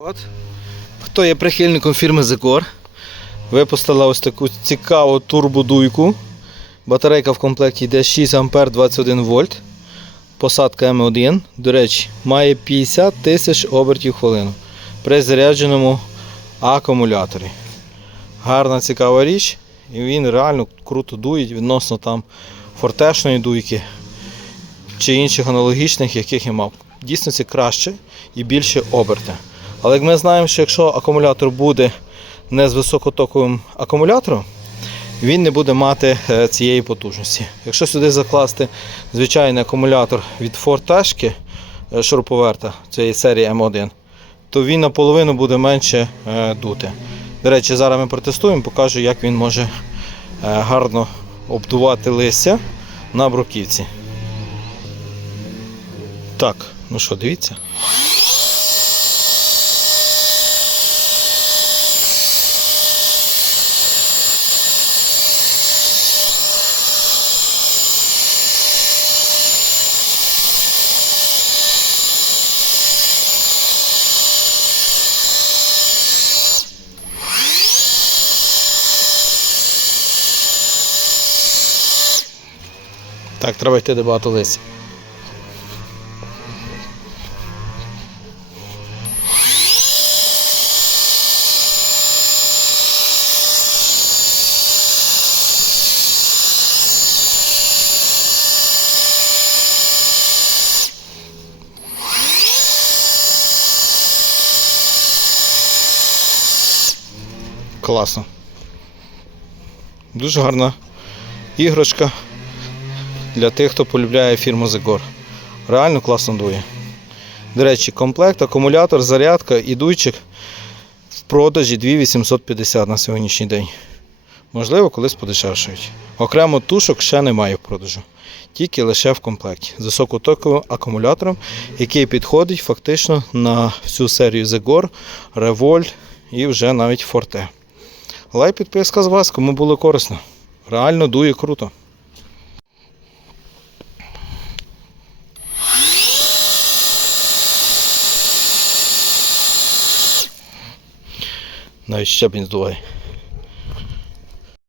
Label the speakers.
Speaker 1: От. Хто є прихильником фірми Зекор, випустила ось таку цікаву турбодуйку. Батарейка в комплекті йде 6 А 21 вольт. Посадка М1. До речі, має 50 тисяч обертів хвилину при зарядженому акумуляторі. Гарна цікава річ. І він реально круто дує відносно там фортешної дуйки чи інших аналогічних, яких я мав. Дійсно це краще і більше оберти. Але як ми знаємо, що якщо акумулятор буде не з високотоковим акумулятором, він не буде мати е, цієї потужності. Якщо сюди закласти звичайний акумулятор від Fortashки е, шуруповерта цієї серії М1, то він наполовину буде менше е, дути. До речі, зараз ми протестуємо, покажу, як він може е, гарно обдувати листя на бруківці. Так, ну що, дивіться. Так, треба йти де багато листя. Класно. Дуже гарна іграшка для тих, хто полюбляє фірму Зегор. Реально класно дує. До речі, комплект, акумулятор, зарядка і дуйчик в продажі 2850 на сьогоднішній день. Можливо, колись подешевшують. Окремо тушок ще немає в продажу. Тільки лише в комплекті з високотоковим акумулятором, який підходить фактично на всю серію Zegor, Revolt і вже навіть Forte. Лайк підписка з вас, кому було корисно. Реально дує круто. Навіть щебінь здуває.